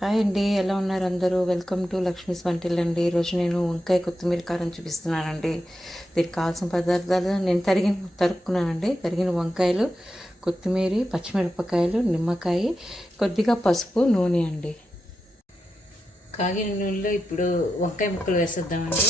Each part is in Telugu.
హాయ్ అండి, ఎలా ఉన్నారు అందరూ? వెల్కమ్ టు లక్ష్మీస్ వంటిల్ అండి. ఈరోజు నేను వంకాయ కొత్తిమీర కారం చూపిస్తున్నానండి. దీనికి కావాల్సిన పదార్థాలు నేను తరుక్కున్నానండి. తరిగిన వంకాయలు, కొత్తిమీర, పచ్చిమిరపకాయలు, నిమ్మకాయ, కొద్దిగా పసుపు, నూనె అండి. కాగిన నూనెలో ఇప్పుడు వంకాయ ముక్కలు వేసేద్దామండి.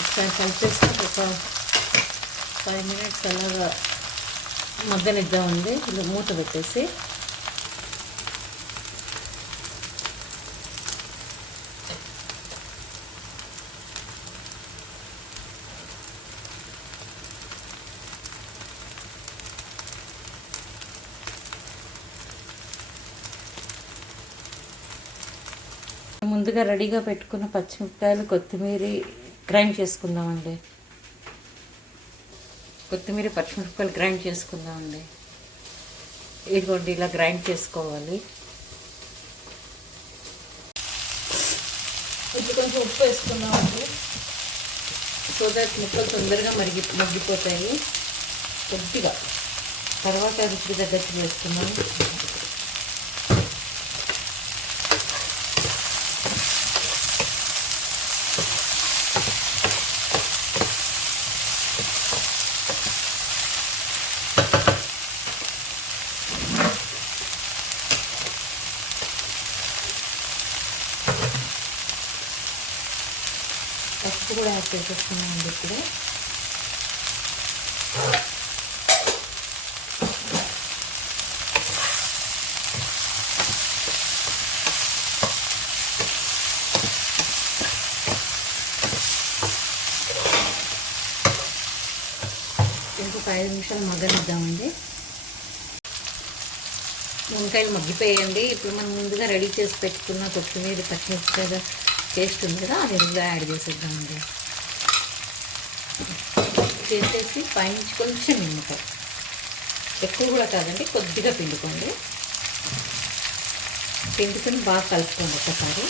ఒకసారి కలిపేస్తాం. ఒక 5 minutes అలాగా మగ్గనిద్దామండి. ఇలా మూత పెట్టేసి ముందుగా రెడీగా పెట్టుకున్న పచ్చిమిరపకాయలు, కొత్తిమీర గ్రైండ్ చేసుకుందామండి. కొత్తిమీర, పచ్చిమిరపకాయలు గ్రైండ్ చేసుకుందామండి. ఇదిగోండి, ఇలా గ్రైండ్ చేసుకోవాలి. ఇప్పుడు కొంచెం ఉప్పు వేసుకుందామండి, సో దట్ ముక్కలు తొందరగా మగ్గిపోతాయి. కొద్దిగా తర్వాత రుచికి తగ్గట్టు వేసుకున్నాం. పసుపు కూడా యాడ్ చేసేస్తున్నామండి ఇప్పుడు. ఇంకొక 5 నిమిషాలు మగ్గనిద్దామండి. వంకాయలు మగ్గిపోయండి. ఇప్పుడు మనం ముందుగా రెడీ చేసి పెట్టుకున్న కొత్తిమీర, పచ్చిమిరపకాయల పేస్ట్ ఉంది కదా, అది ఇందులో యాడ్ చేసేద్దామండి. చేసేసి పైనుంచి కొంచెం నిమ్మకాయ, ఎక్కువ కూడా కాదండి, కొద్దిగా పిండుకోండి. పిండుకొని బాగా కలుపుకోండి ఒకసారి.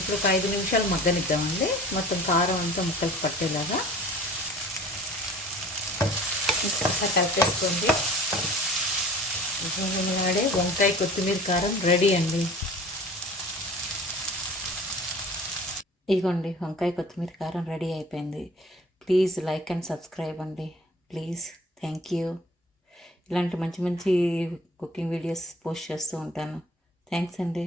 ఇప్పుడు ఒక 5 నిమిషాలు మగ్గనిద్దామండి. మొత్తం కారం అంతా ముక్కలకు పట్టేలాగా ఒకసారి కలిపేసుకోండి. నాడే వంకాయ కొత్తిమీర కారం రెడీ అండి. ఇదిగోండి, వంకాయ కొత్తిమీర కారం రెడీ అయిపోయింది. ప్లీజ్ లైక్ అండ్ సబ్స్క్రైబ్ అండి. Please, thank you. ఇలాంటి మంచి మంచి కుకింగ్ వీడియోస్ పోస్ట్ చేస్తూ ఉంటాను. థ్యాంక్స్ అండి.